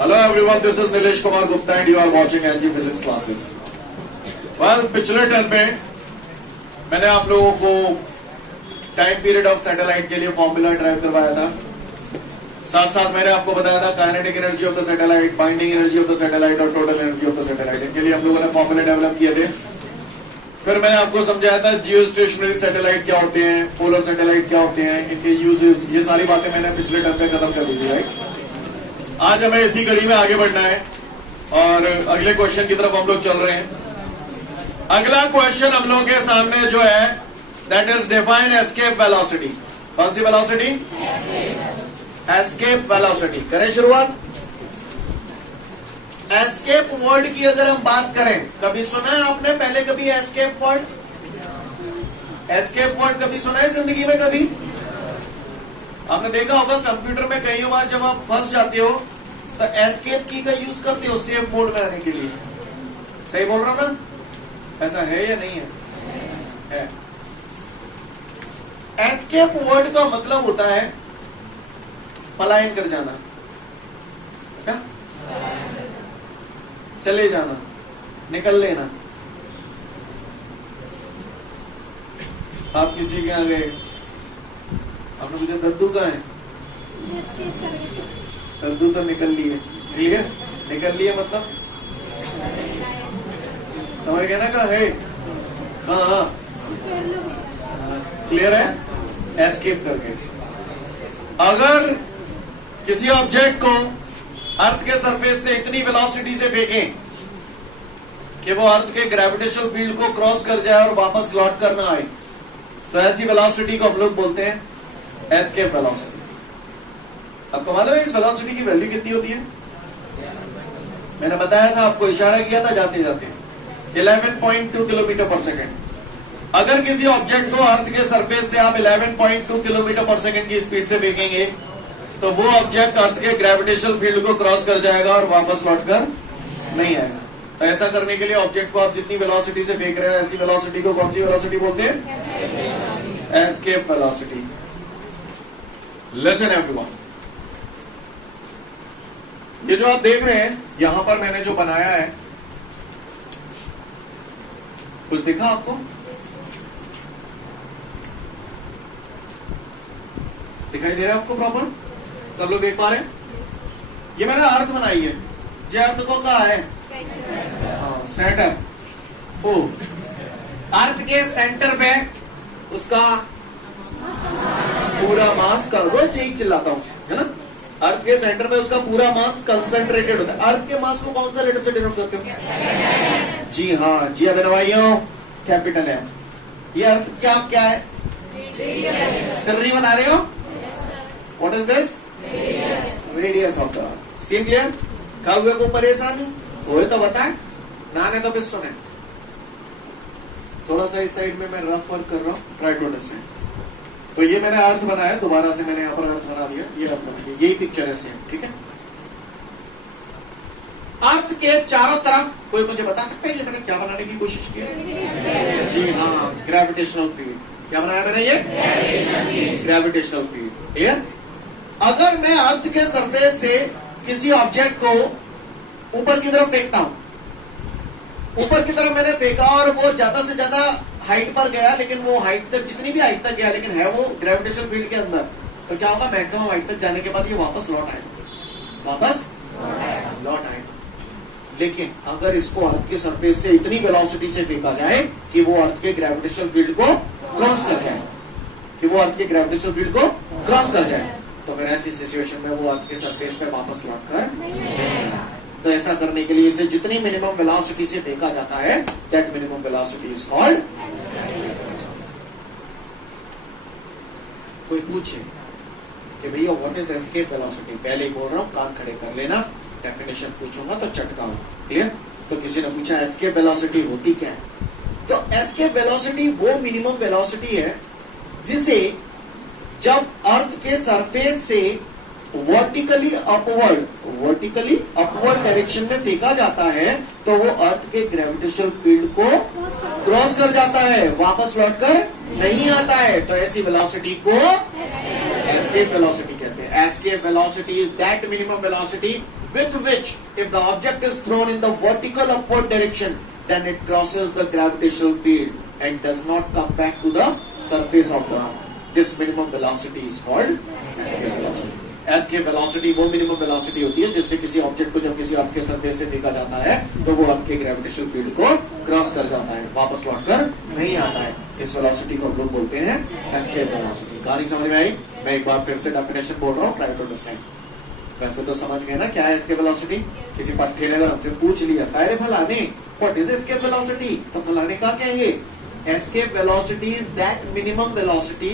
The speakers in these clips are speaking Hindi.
Hello everyone, this is Nilesh Kumar Gupta and you are watching NG Physics classes. Well, पिछले टेस्ट में मैंने आप लोगों को टाइम पीरियड ऑफ सैटेलाइट के लिए फॉर्मूला ड्राइव करवाया था। साथ साथ मैंने आपको बताया था kinetic energy of the satellite, binding energy of the satellite और total energy of the satellite. इनके लिए हम लोगों ने फॉर्मूले डेवलप किए थे। फिर मैंने आपको समझाया था जियो स्टेशनरी सैटेलाइट क्या होते हैं, पोलर सैटेलाइट क्या होते हैं, इनके यूजेस, ये सारी बातें मैंने पिछले टर्म में खत्म कर दी थी। राइट, आज हमें इसी कड़ी में आगे बढ़ना है और अगले क्वेश्चन की तरफ हम लोग चल रहे हैं। अगला क्वेश्चन हम लोगों के सामने जो है that is define escape velocity. कौन सी वेलोसिटी? Escape velocity. करें शुरुआत। एस्केप वर्ड की अगर हम बात करें, कभी सुना है आपने पहले कभी एस्केप वर्ड? एस्केप वर्ड कभी सुना है जिंदगी में? कभी आपने देखा होगा कंप्यूटर में कई बार जब आप फंस जाते हो तो एस्केप की का यूज करते हो सेफ मोड में आने के लिए। सही बोल रहा हूं ना? ऐसा है या नहीं है? एस्केप वर्ड का मतलब होता है पलायन कर जाना। क्या? चले जाना, निकल लेना। आप किसी के यहाँ गए, आपने पूछा दद्दू कहाँ है? दद्दू तो निकल लिए। ठीक है, निकल लिए मतलब समझ गए ना? कहाँ है? हाँ, क्लियर है? एस्केप करके। अगर किसी ऑब्जेक्ट को अर्थ के सरफेस से इतनी वेलोसिटी से फेंकें कि वो अर्थ के ग्रेविटेशनल फील्ड को क्रॉस कर जाए और वापस लौट कर ना आए, तो ऐसी वेलोसिटी को हम लोग बोलते हैं एस्केप वेलोसिटी। आपको मालूम है इस वेलोसिटी की वैल्यू कितनी होती है? मैंने बताया था, आपको इशारा किया था जाते जाते, 11.2 किलोमीटर पर सेकेंड। अगर किसी ऑब्जेक्ट को अर्थ के सरफेस से आप 11.2 किलोमीटर पर सेकेंड की स्पीड से फेंकेंगे तो वो ऑब्जेक्ट अर्थ के ग्रेविटेशनल फील्ड को क्रॉस कर जाएगा और वापस लौटकर नहीं आएगा। तो ऐसा करने के लिए ऑब्जेक्ट को आप जितनी वेलोसिटी से फेंक रहे हैं, ऐसी वेलोसिटी को कौन सी वेलोसिटी बोलते हैं? Escape velocity. लिसन एवरीवन, ये जो आप देख रहे हैं यहां पर मैंने जो बनाया है, कुछ दिखा आपको? दिखाई दे रहा है आपको प्रॉपर? सब लोग देख पा रहे हैं? ये मैंने अर्थ बनाई है। जे अर्थ को कहा है सेंटर। ओ, अर्थ के सेंटर पे उसका पूरा मास का, रोज यही चिल्लाता हूं, है ना? अर्थ के सेंटर पे उसका पूरा मास कंसंट्रेटेड होता है। अर्थ के मास को कौन सा लेटर से डिनोट करते हो? जी हाँ, जी अभिनवाइयों, कैपिटल है। ये अर्थ क्या क्या है? सर बता रहे हो? What is this? Radius of the earth. Scene clear? क्या हुए को परेशानी हुए तो बताए, ना ने तो फिर सुने। थोड़ा सा इस साइड में मैं रफ वर्क कर रहा हूँ, ट्राई टू अंडरस्टैंड। तो ये मैंने अर्थ बनाया, दोबारा से मैंने यहाँ पर अर्थ बना दिया। ये अर्थ बना दिया, यही पिक्चर है सेम। ठीक है, अर्थ के चारों तरफ कोई मुझे बता सकता है ये मैंने क्या बनाने की कोशिश की? जी हाँ, ग्रेविटेशनल फील्ड। क्या बनाया मैंने? ये ग्रेविटेशनल फील्ड। क्लियर? अगर मैं अर्थ के सरफेस से किसी ऑब्जेक्ट को ऊपर की तरफ फेंकता हूं, ऊपर की तरफ मैंने फेंका और वो ज्यादा से ज्यादा हाइट पर गया, लेकिन वो हाइट तक, जितनी भी हाइट तक गया, लेकिन है वो ग्रेविटेशनल फील्ड के अंदर, तो क्या होगा? मैक्सिमम हाइट तक जाने के बाद ये वापस लौट आएगा। वापस लौट आएगा। लेकिन अगर इसको अर्थ के सरफेस से इतनी वेलोसिटी से फेंका जाए कि वो अर्थ के ग्रेविटेशनल फील्ड को क्रॉस कर जाए, कि वो अर्थ के ग्रेविटेशनल फील्ड को क्रॉस कर जाए, तो फिर ऐसी सिचुएशन में वो अर्थ के सरफेस पे वापस लौटकर, तो ऐसा करने के लिए इसे जितनी मिनिमम वेलोसिटी से फेंका जाता है, that minimum velocity is called. कोई पूछे कि भैया व्हाट इज एस्केप वेलोसिटी? पहले ही बोल रहा हूं, कान खड़े कर लेना, डेफिनेशन पूछूंगा तो चटका हो। क्लियर? तो किसी ने पूछा एस्केप वेलोसिटी होती क्या है? तो एस्केप वेलोसिटी वो मिनिमम वेलोसिटी है जिसे जब अर्थ के सरफेस से वर्टिकली अपवर्ड डायरेक्शन में फेंका जाता है तो वो अर्थ के ग्रेविटेशनल फील्ड को क्रॉस कर जाता है, वापस लौटकर नहीं आता है। तो ऐसी वेलोसिटी को एस्केप वेलोसिटी कहते हैं। Escape velocity is that minimum velocity with which if the object is thrown in the vertical upward direction, then it crosses the gravitational field and does not come back to the surface of the earth. This minimum velocity is called escape velocity. Escape velocity वो मिनिमम वेलोसिटी होती है जिससे किसी ऑब्जेक्ट को जब किसी अर्थ के सरफेस से फेंका जाता है तो वो अर्थ के ग्रेविटेशनल फील्ड को क्रॉस कर जाता है, वापस लौटकर नहीं आता है। इस वेलोसिटी को हम लोग बोलते हैं एस्केप वेलोसिटी। कहानी समझ में आई? मैं एक बार फिर से डेफिनेशन बोल रहा हूँ, ट्राई टू अंडरस्टैंड। वैसे तो समझ गए ना क्या है एस्केप वेलोसिटी? किसी पट्टे ने अगर हमसे पूछ लिया अरे फलाने व्हाट इज एस्केप वेलोसिटी, तो फलाने का कहेंगे escape velocity is that minimum velocity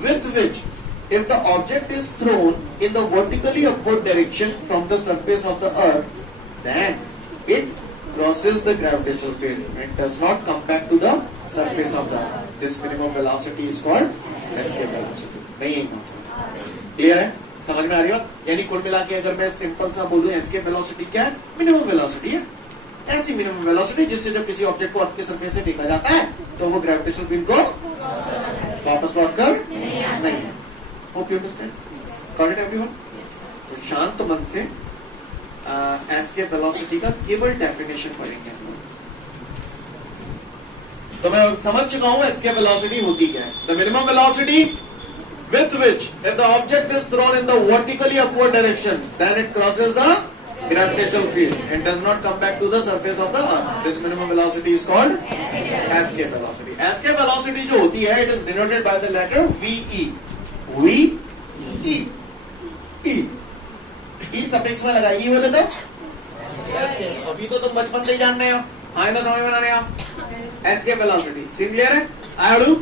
with which if the object is thrown in the vertically upward direction from the surface of the earth, then it crosses the gravitational field and does not come back to the surface of the earth. This minimum velocity is called escape velocity. नहीं है कॉन्सेप्ट क्लियर है? समझ में आ रही हो? यानी कुल मिला के अगर मैं सिंपल सा बोलूं एस्केप वेलोसिटी क्या है? मिनिमम वेलोसिटी है। ऐसी मिनिमम वेलोसिटी जिससे जब किसी ऑब्जेक्ट को अर्थ के सरफेस से फेंका जाता है तो वो ग्रेविटेशनल फील्ड को वापस लौटकर नहीं। Hope you understand? Got it everyone? तो शांत मन से एस्केप वेलोसिटी का केवल डेफिनेशन पढ़ेंगे हम लोग। तो मैं समझ चुका हूं एस्केप वेलोसिटी होती क्या है। The minimum velocity with which if the object is thrown in the vertically upward direction, then it crosses the gravitational field and does not come back to the surface of the earth. This minimum velocity is called escape velocity. Escape velocity जो होती है, it is denoted by the letter VE. VE. E suffix में लगाइए बोले तो अभी तो तुम बचपन से ही जानने हो, आए ना समझ में ना आया। escape velocity सीन क्लियर है? आया डू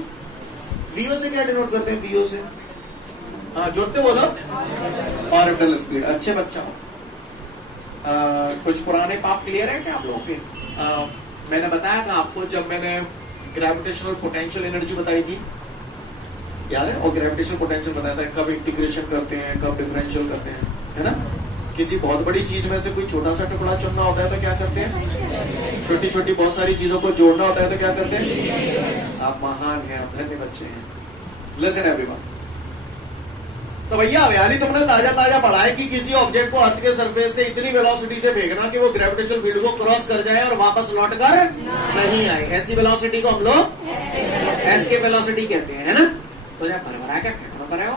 VO से क्या डिनोट करते हैं? VO से हाँ जोड़ते बोलो ऑर्बिटल स्पीड। अच्छे बच्चा हो। कुछ पुराने पाप क्लियर है क्या आप लोगों के? मैंने बताया था आपको जब मैंने ग्रेविटेशनल पोटेंशियल एनर्जी बताई थी, याद है? और ग्रेविटेशनल पोटेंशियल बताया था कब इंटीग्रेशन करते हैं, कब डिफरेंशियल करते हैं, है ना? किसी बहुत बड़ी चीज में से कोई छोटा सा टुकड़ा चुनना होता है तो क्या करते हैं? छोटी छोटी बहुत सारी चीजों को जोड़ना होता है तो क्या करते हैं? आप महान हैं, आप धन्य बच्चे हैं। Listen everyone. तो भैया अभी तुमने ताजा ताजा पढ़ा है कि किसी ऑब्जेक्ट को अर्थ के सरफेस से इतनी वेलोसिटी से फेंकना कि वो ग्रेविटेशनल फील्ड को क्रॉस कर जाए और वापस लौट कर नहीं आए। ऐसी वेलोसिटी को हम लोग एस्केप वेलोसिटी कहते हैं, है ना? तो जब भरभरा के फेंकना पड़े हो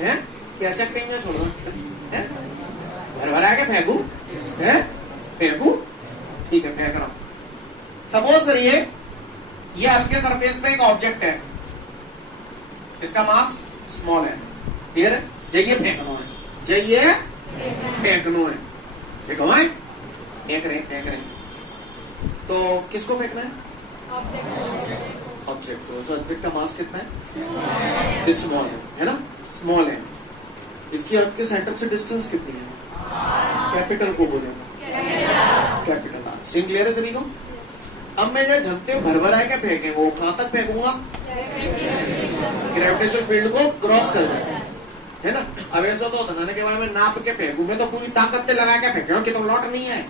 हैं क्या चक्केंगे छोड़ दो, भरभरा के फेंकू है? फेंकू ठीक है, फेंक रहा हूं। सपोज करिए ये अर्थ के सरफेस पे एक ऑब्जेक्ट है, इसका मास स्मॉल है, क्लियर है? जाइए फेंकनो है, जाइए फेंकनो है, फेंक रहे तो किसको फेंकना है? ऑब्जेक्ट को। तो ऑब्जेक्ट का मास कितना है? स्मॉल है ना? स्मॉल है। इसकी अर्थ के सेंटर से डिस्टेंस कितनी है? कैपिटल को बोलेंगे कैपिटल आर। सीन क्लियर है सभी को? अब मैं जो झंटे भरभरा के फेंके वो कहां तक फेंकूंगा? ग्रेविटेशनल फील्ड को क्रॉस कर जाए, है ना? अब ऐसा तो होता ना कि भाई मैं नाप के फेंकू, मैं तो पूरी ताकत से लगा के फेंक कि तो लौट नहीं है,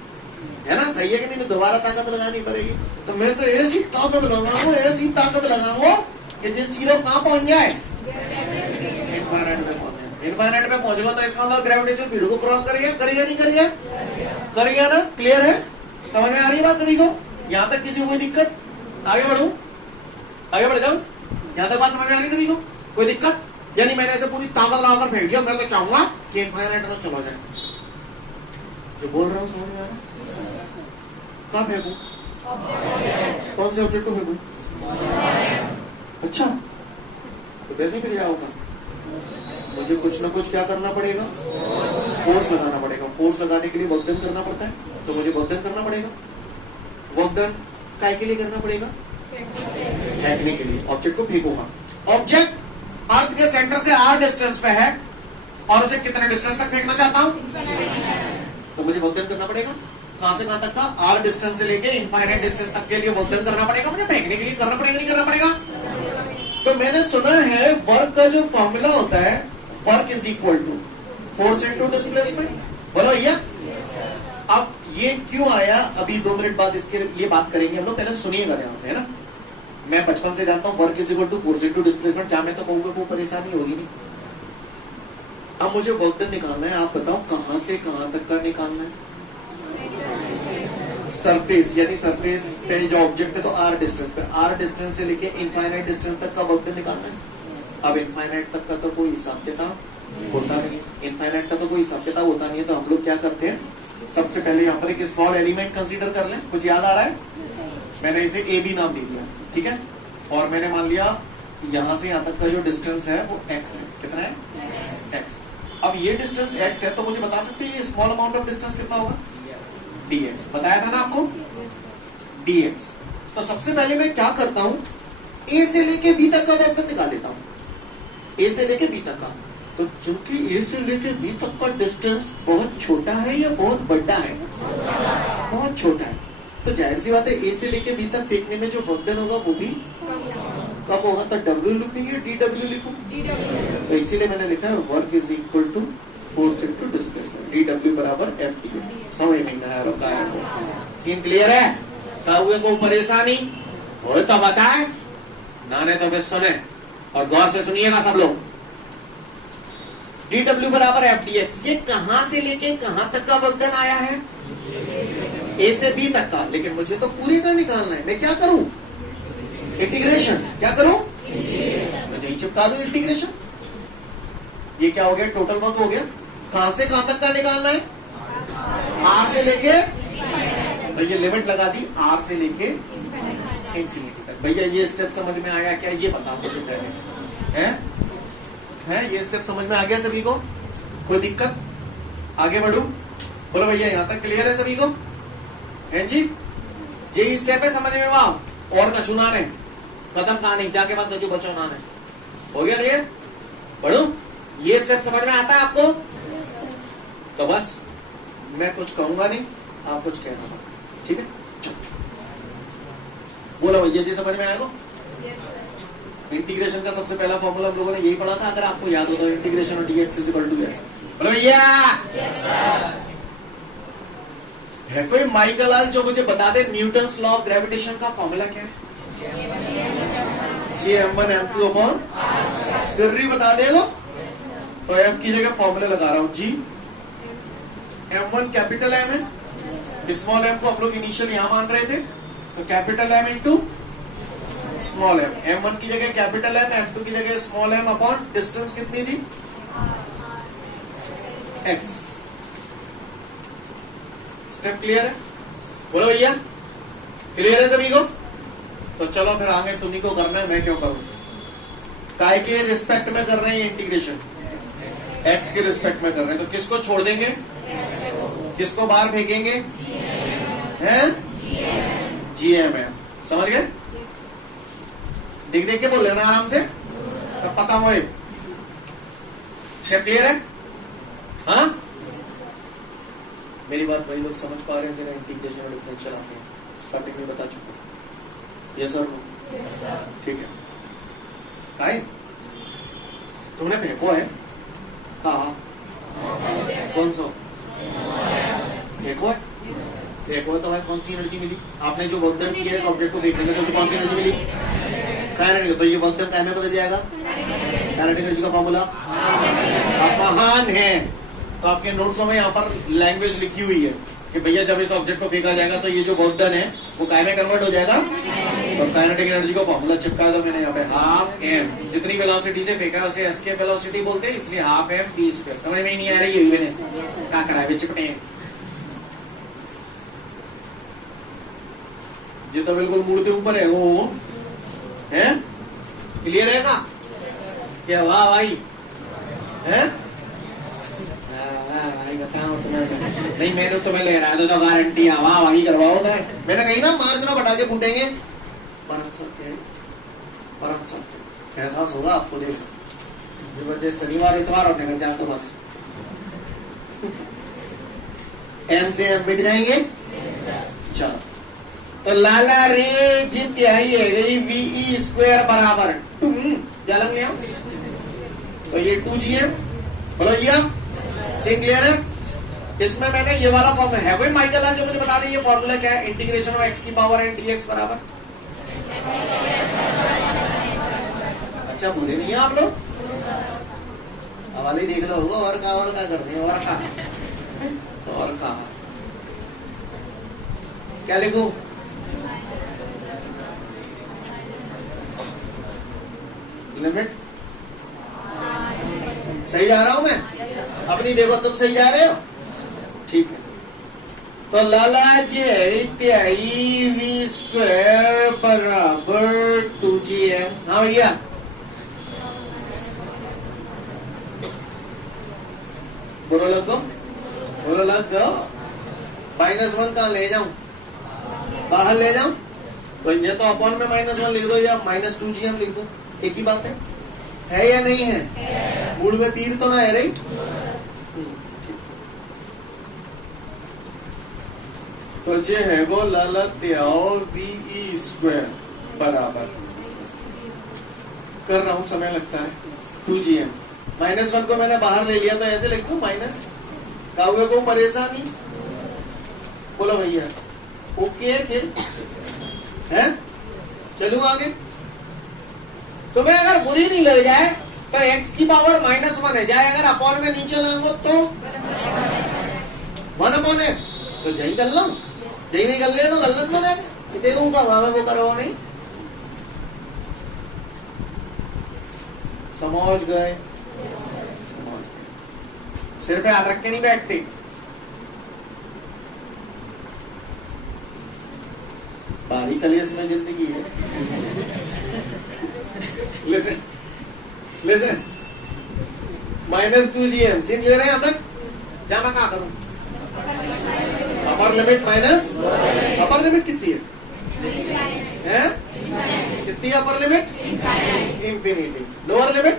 है ना? सही है कि नहीं? दोबारा ताकत लगानी पड़ेगी। तो मैं तो ऐसी ताकत लगाऊंगा, ऐसी ताकत लगाऊंगा कि जिस चीजों कहां पहुंच जाए? इन्फाइनाइट पे पहुंचेगा तो इसका मतलब ग्रेविटेशनल फील्ड को क्रॉस करेगा, करेगा नहीं करेगा? करेगा ना? क्लियर है? समझ में आ रही है बात सभी को? यहां तक किसी को कोई दिक्कत? आगे बढ़ू, आगे बढ़ जाओ। यहां तक बात समझ में आ रही सभी को? कोई दिक्कत? यानी मैंने ऐसे पूरी ताकत लगाकर फेंक दिया, मैं तो चाहूंगा कि इन्फाइनाइट तक चलो जाए। जो बोल रहा हूँ समझ में आ रहा है? कहाँ फेंकू? कौन से ऑब्जेक्ट को फेंकू? अच्छा तो कैसे फिर जाओगा? मुझे कुछ ना कुछ क्या करना पड़ेगा? फोर्स लगाना पड़ेगा। फोर्स लगाने के लिए वर्क डन करना पड़ता है, तो मुझे वर्क डन करना पड़ेगा। वर्क डन काय के लिए करना पड़ेगा? फेंकने के लिए। ऑब्जेक्ट को फेंकूंगा। ऑब्जेक्ट अर्थ के सेंटर से r डिस्टेंस पे है और उसे कितने डिस्टेंस तक फेंकना चाहता हूं? तो मुझे वर्क डन करना पड़ेगा। कहां से कहां तक का? r डिस्टेंस से लेके इनफाइनाइट डिस्टेंस तक के लिए वर्क डन करना पड़ेगा। मुझे फेंकने के लिए करना पड़ेगा नहीं करना पड़ेगा? तो मैंने सुना है वर्क का जो फॉर्मूला होता है, work is equal to force into displacement. बोलो भैया। अब ये क्यों आया? अभी 2 मिनट बाद इसके लिए बात करेंगे हम लोग, पहले सुनिएगा ध्यान से, है ना? मैं बचपन से जानता हूं work is equal to force into displacement. जहां मैं तो कहूंगा कोई परेशानी होगी नहीं, अब मुझे वर्क डन निकालना है, आप बताओ कहां से कहां तक का निकालना है? सरफेस, यानी सरफेस पे जो ऑब्जेक्ट है तो आर डिस्टेंस पे, आर डिस्टेंस से लेके इनफाइनाइट डिस्टेंस तक का वर्क डन निकालना है। अब इनफाइनाइट तक का तो कोई हिसाब किताब होता नहीं, इनफाइनाइट का तो कोई हिसाब किताब होता नहीं है, तो हम लोग क्या करते हैं, सबसे पहले यहाँ पर एक स्मॉल एलिमेंट कंसीडर कर लें। कुछ याद आ रहा है? मैंने इसे ए बी नाम दे दिया, ठीक है, और मैंने मान लिया यहाँ से यहाँ तक का जो डिस्टेंस है वो x है। कितना है? x। अब ये डिस्टेंस x है, तो मुझे बता सकते हैं ये स्मॉल अमाउंट ऑफ डिस्टेंस कितना होगा? dx। बताया था ना आपको, dx। तो सबसे पहले मैं क्या करता हूं, a से लेके b तक का वेक्टर निकाल लेता हूं, a से लेके b तक का। तो चूंकि a से लेके b तक का डिस्टेंस बहुत छोटा है या बहुत बड़ा है? बहुत छोटा है, तो जाहिर सी बात है a से लेके b तक फेंकने में जो वर्क होगा वो भी कम होगा। तो W लिखेंगे dw लिखूं? तो इसीलिए मैंने लिखा है work is equal to force into displacement, dw बराबर FT। समझ में नहीं आया? सीन क्लियर है? हुए को परेशानी हो तो बताए, नाने तो फिर सुने, और गौर से सुनिएगा सब लोग। dw बराबर FDX, ये कहां से लेके कहां तक का वर्क आया है? A से B तक का, लेकिन मुझे तो पूरे का निकालना है। मैं क्या करूं? इंटीग्रेशन। क्या करूं? मैं यही चिपका दूं इंटीग्रेशन। ये क्या हो गया? टोटल वर्क हो गया। कहां से कहां तक का निकालना है? R से लेके, तो ये लिमिट लगा दी R से लेके इंफिनिटी तक। भैया ये स्टेप समझ में आया क्या? ये बता मुझे पहले, है ये स्टेप समझ में आ गया सभी को? कोई दिक्कत? आगे बढ़ू? बोलो भैया यहाँ तक क्लियर है सभी को? हैं जी? ये स्टेप है समझ में? वाह, और कछु ना ने खत्म कहानी, जाके मत कछु बचो ना ने। हो गया क्लियर? बढ़ू? ये स्टेप समझ में आता है आपको? तो बस मैं कुछ कहूंगा नहीं, आप कुछ कहना, ठीक है? बोलो भैया जी, समझ में आया लो? इंटीग्रेशन का सबसे पहला फॉर्मूला हम लोगों ने यही पढ़ा था, अगर आपको याद हो तो, integration of dx is equal to x। बोलो भैया। है कोई माइकल लाल जो मुझे बता दे न्यूटन्स लॉ ऑफ ग्रेविटेशन का फॉर्मूला क्या है? Gm1 m2 अपॉन स्क्वायर बता दे लो। तो f की जगह फॉर्मूला लगा रहा हूं, G m1 कैपिटल M है, स्मॉल m को हम लोग इनिशियल यहां मान रहे थे, तो capital M into small m, m1 की जगह कैपिटल M, m2 की जगह स्मॉल m अपॉन डिस्टेंस कितनी थी? x। स्टेप क्लियर है? बोलो भैया, क्लियर है सभी को? तो चलो फिर आगे तुम्ही को करना है, मैं क्यों करूं? काय के रिस्पेक्ट में कर रहे हैं इंटीग्रेशन, x के रिस्पेक्ट में कर रहे हैं, तो किसको छोड़ देंगे? किसको बाहर फेंकेंगे? हैं? GM है। समझ गए? देख देख के बोल लेना आराम से, सब पता हो। स्टेप क्लियर है? हाँ, मेरी बात वही लोग समझ पा रहे हैं जिन्हें इंटीग्रेशन और डिफरेंशियल आते हैं? स्टार्टिंग में बता चुका। यस सर, ठीक है। काय तुमने फेंको है? हाँ, कौन सा फेंको है? फेंको है तो भाई कौन सी एनर्जी मिली? आपने जो वर्क डन किया है ऑब्जेक्ट को फेंकने में, तो कौन सी एनर्जी मिली? काइनेटिक। तो ये वर्क डन टाइम में बदल जाएगा। काइनेटिक एनर्जी का फॉर्मूला आप महान है, तो आपके नोट्सों में यहाँ पर लैंग्वेज लिखी हुई है कि भैया जब इस ऑब्जेक्ट को फेंका जाएगा तो ये जो वर्क डन है वो काय में कन्वर्ट हो जाएगा। और काइनेटिक एनर्जी का फॉर्मूला चिपका दो मैंने यहाँ पे, हाफ एम। जितनी वेलोसिटी से फेंका उसे एस्केप वेलोसिटी बोलते हैं, इसलिए हाफ एम वी स्क्वायर। समझ में नहीं आ रही है? मैंने क्या करा है? चिपटे ये तो बिल्कुल मुड़ते ऊपर है वो, है? क्लियर है का? क्या वाह भाई, है? बताओ तुम्हें नहीं, मैंने तुम्हें ले रहा है तो गारंटी है, वाह वही करवाओ। मैंने कही ना मार्च में बटा के फूटेंगे, परम सत्य, परम सत्य एहसास होगा आपको। देखो शनिवार इतवार होने का जाए तो बस एम से एम मिट जाएंगे। चलो, तो लाला रे जित यही है गई वी स्क्वायर बराबर जलन लिया, तो ये 2GM। बोलो ये सीन क्लियर है? इसमें मैंने ये वाला फॉर्मूला है, कोई माइकल लाल जो मुझे बता दें ये फॉर्मूला क्या है? इंटीग्रेशन ऑफ x की पावर है dx बराबर। अच्छा बोले नहीं आप लोग? हवाले देख लो होगा और का करने और का क्या लिखूं? लिमिट सही जा रहा हूं मैं? अपनी देखो तुम सही जा रहे हो? ठीक है। तो लाला जे इत्याई वी स्क्वायर बराबर 2gm। हाँ भैया, बोलो लग गो। -1 कहाँ ले जाऊं? बाहर ले जाऊं? तो ये तो अपॉन में -1 लिख दो या -2gm लिख दो, एक ही बात है या नहीं है? मूल में तीर तो ना है रही। तो ये है वो लाला त्याओ वी स्क्वायर बराबर, कर रहा हूं समय लगता है, 2gm। -1 को मैंने बाहर ले लिया तो ऐसे लिख दू माइनस, काहुए को परेशानी। बोलो भैया ओके है फिर है? चलू आगे। तुम्हें अगर बुरी नहीं लग जाए तो x की पावर -1 है जाए, अगर अपॉन में नीचे लाऊंगा तो 1/x। तो यही कर लो, यही नहीं कर ले तो गलत तो नहीं देखूंगा वहां में वो करो नहीं। समझ गए? सिर पे हाथ रख के नहीं बैठते। बारी कलेस में जिंदगी है। लिसन -2gm सीन ले रहे हैं। यहाँ तक जाना कहाँ करूं? Upper limit minus upper limit कितनी है? कितनी upper limit? Infinity. Lower limit?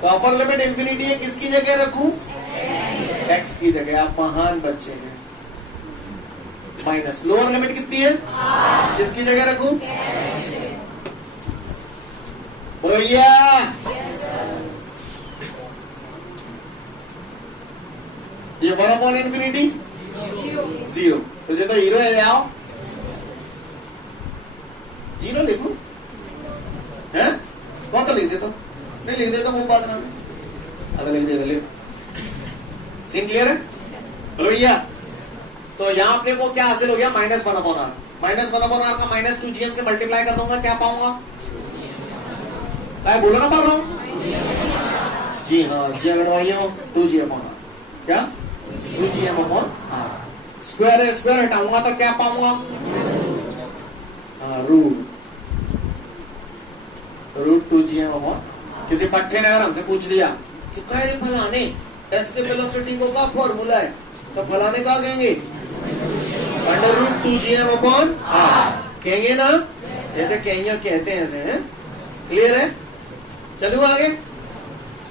तो अपर लिमिट इंफिनिटी है, किसकी जगह रखूं? x की जगह। आप महान बच्चे हैं। माइनस लोअर लिमिट कितनी है? किसकी जगह रखूं? भैया ये 1/∞ 0। तो ये तो 0 है, आओ 0 लिखो है? कौन तो लिख देता, नहीं लिख देता वो बात ना, अगर लिख देता लिख। सीन क्लियर है? बोलो भैया। तो यहाँ अपने को क्या हासिल हो गया? -1/r। -1/r का -2gm से मल्टीप्लाई कर दूंगा, क्या पाऊंगा? क्या बोलो ना, पढ़ रहा हूं जी। हाँ जी, अगर वही हो 2gm/r, क्या 2gm/r। स्क्वायर है, स्क्वायर हटाऊंगा तो क्या पाऊंगा? Root 2gm/r। किसी पट्टे ने अगर हमसे पूछ लिया कि क्या फलाने टेस्ट वेलोसिटी को का फॉर्मूला है, तो फलाने का कहेंगे √2gm/r कहेंगे ना, जैसे कहेंगे कहते हैं ऐसे हैं। क्लियर है? चलो आगे,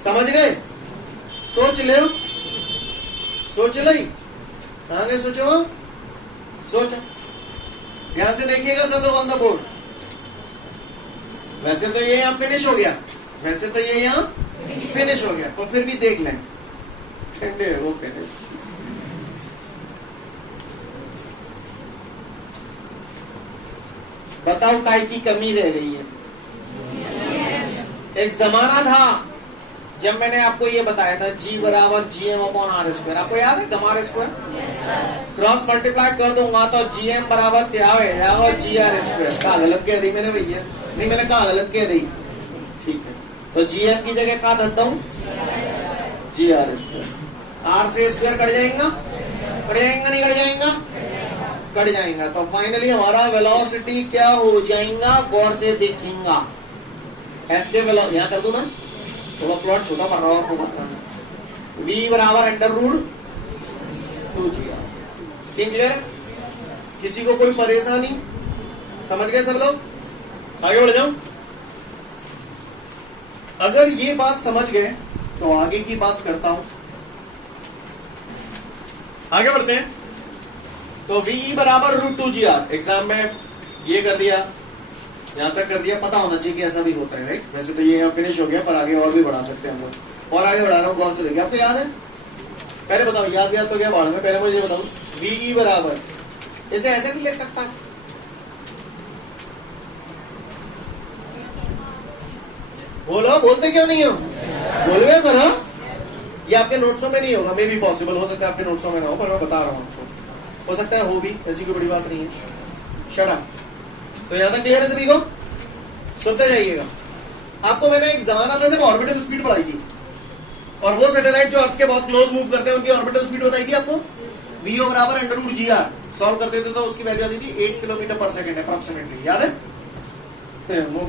समझ गए? सोच ले, सोच ली कहाँ गए? सोचो, सोचो, ध्यान से देखिएगा सब लोग ऑन द बोर्ड। वैसे तो ये यहाँ फिनिश हो गया, वैसे तो ये यहाँ फिनिश हो गया, तो फिर भी देख लें, ठंडे वो फिनिश। बताओ काय की कमी रह गई है? एक जमाना था जब मैंने आपको ये बताया था g = gm/r²। आपको याद है गमार²? क्रॉस मल्टीप्लाई कर दूंगा तो gm बराबर क्या हो जाएगा? gr²। कहा गलत कह दी मैंने भैया? नहीं, मैंने कहा गलत कह दी। ठीक है, तो gm की जगह कहा धरता हूं? gr²। r से स्क्वायर कट जाएगा, कट जाएगा नहीं कट जाएगा? कट जाएगा। तो फाइनली हमारा वेलोसिटी क्या हो जाएगा? गौर से देखेंगे। एस के वेलोसिटी यहाँ कर दूं मैं, थोड़ा प्लॉट छोटा पड़ रहा है आपको बताना। v = √2gr। Scene clear? किसी को कोई परेशानी? समझ गए सब लोग? आगे बढ़ जाओ। अगर ये बात समझ गए तो आगे की बात करता हूं। आगे बढ़ते हैं। तो v = √2gr। एग्जाम में ये कर दिया, यहां तक कर दिया, पता होना चाहिए कि ऐसा भी होता है, राइट? वैसे तो ये यहाँ फिनिश हो गया, पर आगे और भी बढ़ा सकते हैं हम लोग। और आगे बढ़ा रहा हूँ, गौर से देखिए। आपको याद है? पहले बताओ, याद तो क्या बाद में, पहले मुझे बताओ v बराबर, इसे ऐसे नहीं लिख सकता? बोलो, बोलते क्यों नहीं हो? बोलवे करो। ये आपके नोट्सों में नहीं होगा, मे भी पॉसिबल हो सकता है आपके नोट्सों में ना हो, पर मैं बता रहा हूँ आपको, हो सकता है हो भी, ऐसी कोई बड़ी बात नहीं है। Shut up. तो यहां तक क्लियर है सभी को? सुनते जाइएगा। आपको मैंने एक जमाना था जब ऑर्बिटल स्पीड पढ़ाई थी, और वो सैटेलाइट जो अर्थ के बहुत क्लोज मूव करते हैं उनकी ऑर्बिटल स्पीड बताई थी आपको, वीओ बराबर √gr। सॉल्व करते थे तो उसकी वैल्यू आती थी 8 किलोमीटर पर सेकंड अप्रोक्सीमेटली। याद है? वो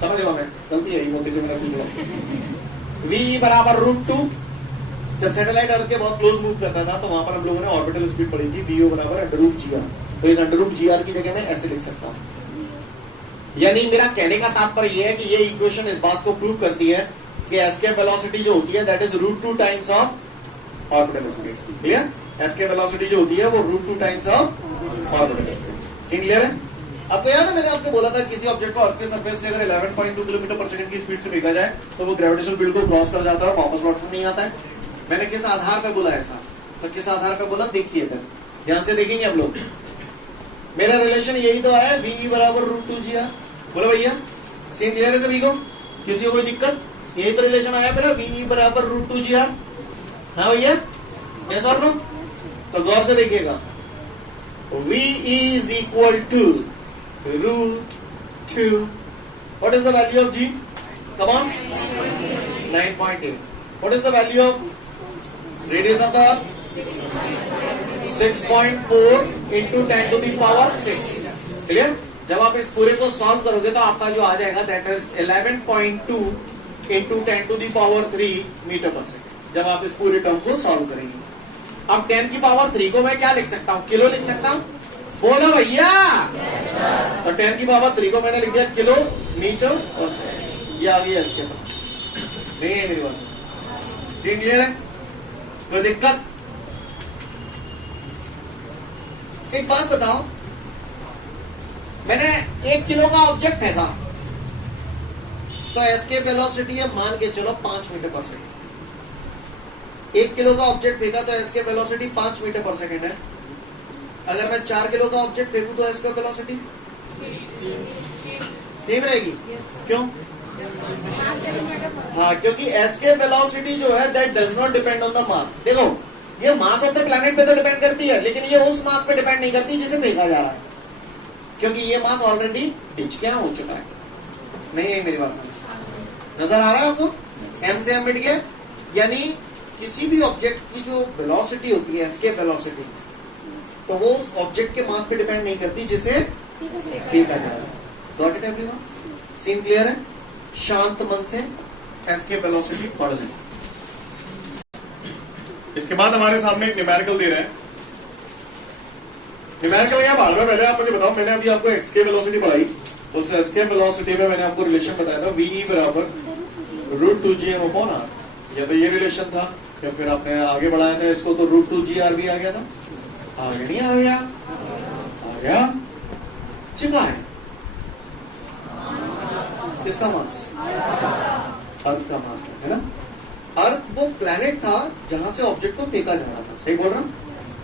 समझ लो, मैं गलती है मोती जो मेरा की वी बराबर √2। जब सैटेलाइट अर्थ के बहुत क्लोज मूव करता था तो वहां पर हम लोगों ने ऑर्बिटल स्पीड पढ़ी थी, वीओ बराबर √gr। तो इस √gr की जगह मैं ऐसे लिख सकता हूं। यानी मेरा कहने का तात्पर्य यह है कि ये इक्वेशन इस बात को प्रूव करती है कि एस्केप वेलोसिटी जो होती है that is √2 times of orbital speed. Clear? Escape velocity जो होती है वो √2 times of orbital speed. Scene clear है? आपको याद है मैंने आपसे बोला था किसी ऑब्जेक्ट को अर्थ के सरफेस से अगर 11.2 किलोमीटर पर सेकंड की स्पीड से फेंका जाए तो वो ग्रेविटेशनल फील्ड को क्रॉस कर जाता है और वापस लौट नहीं आता है। मैंने किस आधार पर बोला ऐसा? तो किस आधार पर बोला देखिए, ध्यान से देखेंगे हम लोग। मेरा रिलेशन यही तो है, वी बराबर √2gr। बोलो भैया, सीन क्लियर है सभी को? किसी को कोई दिक्कत? यही तो रिलेशन आया मेरा, वी बराबर √2gr। हाँ भैया, यस और नो? तो गौर से देखिएगा, v is equal to √2। What is the value of g? Come on, 9.8. What is the value of radius of the earth? 6.4 into 10 to the power 6। Clear? जब आप इस पूरे को सॉल्व करोगे तो आपका जो आ जाएगा that is 11.2 into 10 to the power 3 metre पर सेकेंड। जब आप इस पूरे टर्म को सॉल्व करेंगे, अब 10 की पावर 3 को मैं क्या लिख सकता हूँ? किलो लिख सकता हूँ? बोलो भैया। तो 10 की पावर 3 को मैंने लिख दिया किलो मीटर और सेकेंड। ये आ गई इसके पास नहीं है मेरी बात। सीन क्लियर है? कोई दिक्कत? एक बात बताओ, मैंने 1 किलो का ऑब्जेक्ट फेंका तो एस्केप वेलोसिटी है मान के चलो 5 मीटर पर सेकेंड। 1 किलो का ऑब्जेक्ट फेंका तो एस्केप वेलोसिटी 5 मीटर पर सेकेंड है। अगर मैं 4 किलो का ऑब्जेक्ट फेंकू तो एस्केप वेलोसिटी सेम रहेगी। क्यों? हाँ, क्योंकि एस्केप वेलोसिटी जो है that does not depend on the mass. देखो, ये मास ऑफ द प्लैनेट पे तो डिपेंड करती है, लेकिन ये उस मास पे डिपेंड नहीं करती जिसे फेंका जा रहा है, क्योंकि ये मास ऑलरेडी डिच हो चुका है। नहीं है मेरी बात नजर आ रहा है आपको? एम से एम मिट गया। यानी किसी भी ऑब्जेक्ट की जो वेलोसिटी होती है एस्केप वेलोसिटी, तो वो उस ऑब्जेक्ट के मास पे डिपेंड नहीं करती जिसे फेंका जा रहा है। Got it everyone? Scene clear है? शांत मन से एस्केप वेलोसिटी पढ़ लें। इसके बाद हमारे सामने एक न्यूमेरिकल दे रहे हैं। न्यूमेरिकल क्या पढ़ रहे हैं? पहले आप मुझे बताओ, मैंने अभी आपको एस्केप वेलोसिटी पढ़ाई, उस एस्केप वेलोसिटी में मैंने आपको रिलेशन बताया था वी बराबर √2gm/r। या तो ये रिलेशन था, या फिर आपने आगे बढ़ाया था इसको तो √2gr भी आ गया था। आगे नहीं आ गया? आ गया। चिपा है किसका मास? अर्थ का मास है ना। अर्थ वो प्लैनेट था जहां से ऑब्जेक्ट को फेंका जा रहा था। सही बोल रहा हूं?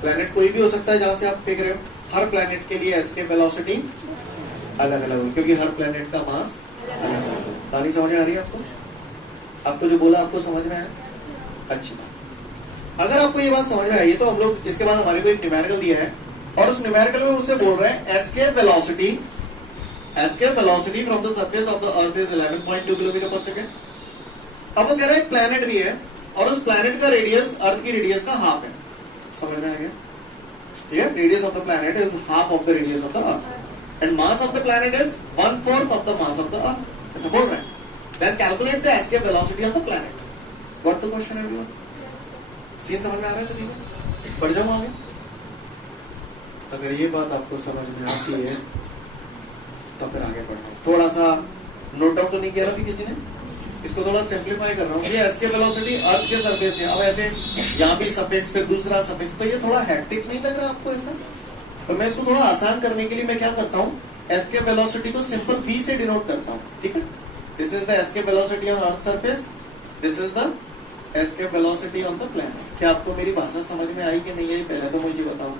प्लैनेट कोई भी हो सकता है जहां से आप फेंक रहे हो। हर प्लैनेट के लिए एस्केप वेलोसिटी अलग अलग हो, क्योंकि हर प्लैनेट का मास अलग अलग है। कहानी समझ में आ रही है आपको? आपको जो बोला आपको समझ में आया? अच्छी बात। अगर आपको ये बात समझ में आई तो हम लोग इसके बाद हमारे को एक न्यूमेरिकल दिया है, और उस न्यूमेरिकल में उससे बोल रहे हैं escape velocity from the surface of the earth is 11.2 kilometre पर सेकेंड। अब वो कह रहा है प्लैनेट भी है, और उस प्लैनेट का रेडियस अर्थ की रेडियस का हाफ है। समझ में आ गया? ठीक है? Radius of the planet is half of the radius of the earth, and mass of the planet is 1/4 of the mass of the earth. ऐसा बोल रहे हैं। Then calculate the escape velocity of the planet. What the question है एवरीवन? सीन समझ में आ रहा है सभी को? बढ़ जाऊं आगे? अगर ये बात आपको समझ में आती है तो फिर आगे बढ़ना है। थोड़ा सा नोट डाउन तो नहीं किया अभी किसी ने? इसको थोड़ा सिंप्लीफाई कर रहा हूँ। ये एस्केप वेलोसिटी अर्थ के सरफेस है। अब ऐसे यहाँ भी सफिक्स पे दूसरा सफिक्स, तो ये थोड़ा हेक्टिक नहीं लग रहा आपको ऐसा? तो मैं इसको थोड़ा आसान करने के लिए मैं क्या करता हूँ, एस्केप वेलोसिटी को सिंपल v से डिनोट करता हूँ। ठीक है? This is the escape velocity on earth surface, this is the escape velocity on the planet. क्या आपको मेरी भाषा समझ में आई कि नहीं आई? पहले तो मुझे बताओ।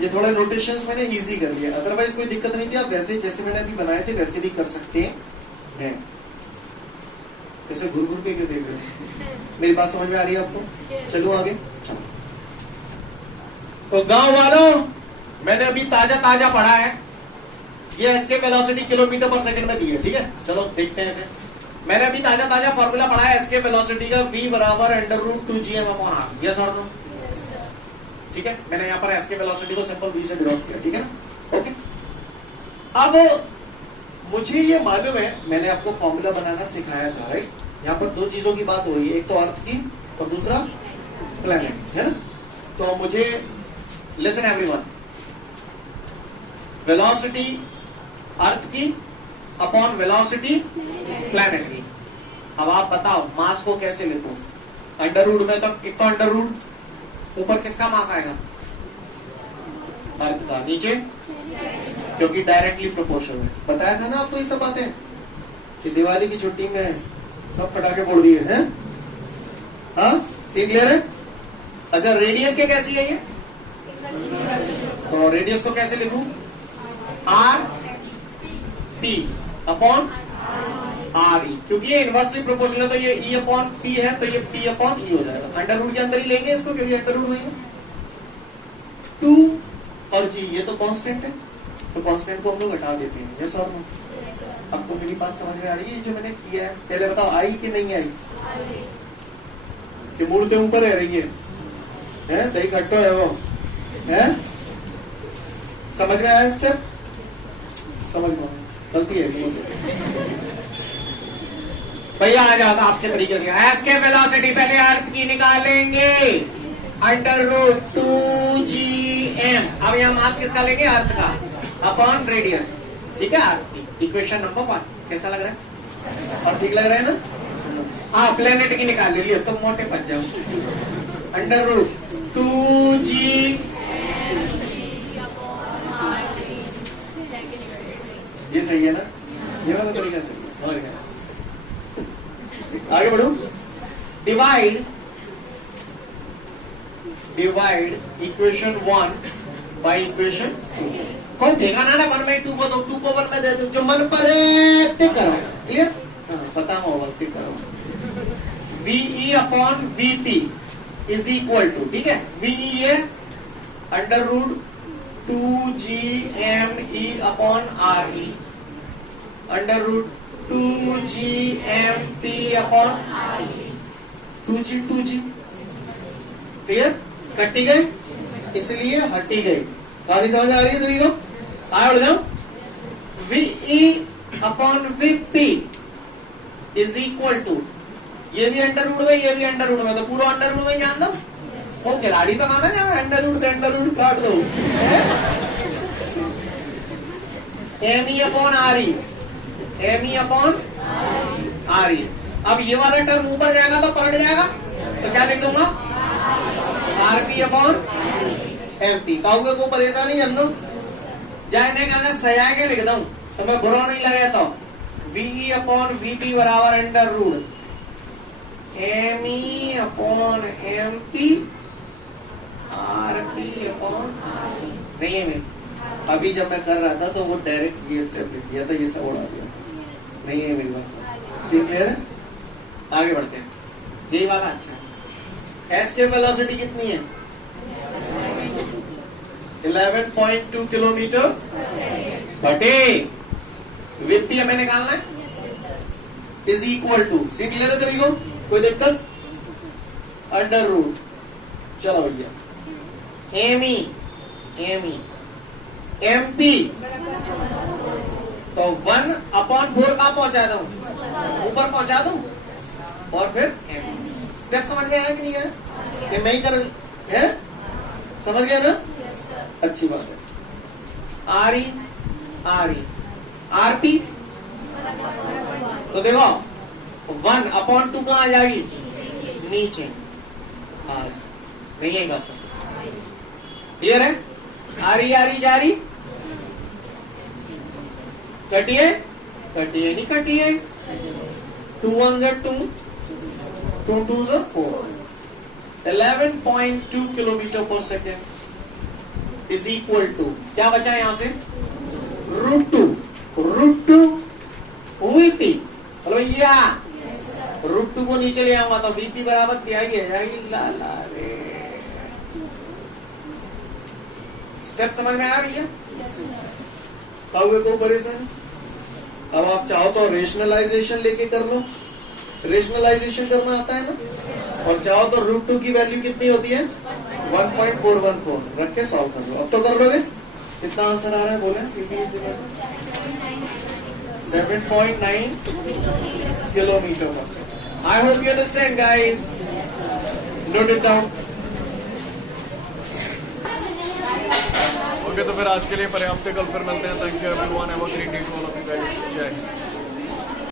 ये थोड़े नोटेशंस मैंने इजी कर दिया, अदरवाइज कोई दिक्कत नहीं थी। आप वैसे जैसे मैंने अभी बनाए थे वैसे भी कर सकते हैं। कैसे घूर घूर के क्यों देख रहे हो? मेरी बात समझ में आ रही है आपको? चलो आगे। चलो, तो गांव वालों, मैंने अभी ताजा ताजा पढ़ा है, ये एस्केप वेलोसिटी किलोमीटर पर सेकंड में दी है, ठीक है? चलो देखते हैं इसे। मैंने अभी ताजा ताजा फॉर्मूला पढ़ा है एस्केप वेलोसिटी का, v बराबर √2gm/r। यस और नो? ठीक है, मैंने यहाँ पर एस्केप वेलोसिटी को सिंपल v से डिराइव किया, ठीक है ना? ओके, अब मुझे ये मालूम है, मैंने आपको फॉर्मूला बनाना सिखाया था, राइट? यहाँ पर दो चीजों की बात हो रही है, एक तो अर्थ की और दूसरा प्लेनेट, है ना? तो मुझे लिसन एवरीवन, वेलोसिटी अर्थ की अपॉन वेलोसिटी प्लेनेट की। अब आप बताओ मास को कैसे लिखूं? अंडर रूट में तो एक तो अंडर रूट, ऊपर किसका मास आएगा? अर्थ का, नीचे क्योंकि डायरेक्टली प्रोपोर्शनल है। बताया था ना आपको ये सब बातें कि दिवाली की छुट्टी में सब पटाखे फोड़ दिए हैं। हाँ, सीन क्लियर है? अच्छा, रेडियस के कैसी है ये? तो रेडियस को कैसे लिखूं? R P upon R E, क्योंकि ये इनवर्सली प्रोपोर्शनल है, तो ये ई अपॉन पी है, तो ये पी अपॉन ई हो जाएगा। अंडर रूट के अंदर ही लेंगे इसको, क्योंकि अंडर रूट में है। 2 और जी ये तो कांस्टेंट है, तो कांस्टेंट को हम लोग हटा देते हैं। यस और नो? आपको मेरी बात समझ में आ रही है जो मैंने किया है? पहले बताओ, आई कि नहीं आई? कि मूड के ऊपर है रही है? दही खट्टो है वो, है? समझ में आया स्टेप? समझ में गलती है भैया, आ जाओ आपके तरीके से। एस्केप वेलोसिटी पहले अर्थ की निकालेंगे, √2gm। अब यहाँ मास किसका लेंगे? अर्थ का, अपॉन रेडियस, ठीक है? अर्थ की इक्वेशन नंबर 1 कैसा लग रहा है? और ठीक लग रहा है ना? हाँ, प्लेनेट की निकाल लीजिए, तो मोटे पच जाओ। √2g, ये सही है ना? ये वाला तरीका सही है, समझ गया? आगे बढ़ो। Divide equation 1 by equation 2। कौन देगा ना 1/2 को, तो 2 को 1 में दे दो, जो मन पर है करो। क्लियर? पता होगा, करो। VE upon VP is equal to, ठीक है? VE है √2gme upon RE, √2gmp upon 2g। Clear? कटी गए, इसलिए हटी गई। कहानी समझ आ रही है सभी को? आगे बढ़ जाओ। VE upon VP is equal to, ये भी अंडर रूट में, ये भी अंडर रूट में, तो पूरा अंडर रूट में जान दो। वो खिलाड़ी तो ना जाए अंडर रूट से अंडर रूट काट दो। ME upon RE, ME upon RE। अब ये वाला टर्म ऊपर जाएगा तो पलट जाएगा, तो क्या लिख दूंगा? RP upon MP। कहोगे को परेशानी है नो? जाने का सजा के लिख दूं तो मैं बुरा नहीं लगे। तो VE अपॉन VP बराबर under root ME upon MP RP upon नहीं है। मैं अभी जब मैं कर रहा था तो वो डायरेक्ट ये स्टेप लिख दिया था, ये सब उड़ा दिया। नहीं है मेरी बात, सीन क्लियर है? आगे बढ़ते हैं। यही वाला अच्छा है। एस्केप वेलोसिटी कितनी है? 11.2 किलोमीटर बटे VP हमें निकालना है, is equal to, see clear है सभी को? कोई दिक्कत? अंडर रूट, चलो भैया, ME MP तो 1 अपॉन 4 कहां पहुंचा दूं? ऊपर पहुंचा दूं, और फिर स्टेप समझ में आया कि नहीं है? ये मैं ही कर है? समझ गया ना? अच्छी बात है। RE RP तो देखो 1 अपॉन 2 कहां आ जाएगी? नीचे। नहीं है बात, क्लियर है? RE जारी, कटिए नहीं कटिए। 2 1 2, 2 2 4। 11.2 किलोमीटर पर सेकेंड इज इक्वल टू, क्या बचा यहां से? √2 VP। बोलो भैया, को नीचे ले आऊंगा तो VP बराबर क्या ही है जाएगी। ला ला रे, स्टेप समझ में आ रही है? पाओगे को परेशान। अब आप चाहो तो रेशनलाइजेशन लेके कर लो, रेशनलाइजेशन करना आता है ना। और चाहो तो √2 की वैल्यू कितनी होती है 1.414, रख के सॉल्व कर लो। अब तो कर लोगे। कितना आंसर आ रहा है बोले? 7.9 kilometre. I hope you understand, guys. Note it down. Okay, तो फिर आज के लिए पर्याप्त है। कल फिर मिलते हैं। Thank you everyone, have a great day to all of you guys. जय हिंद।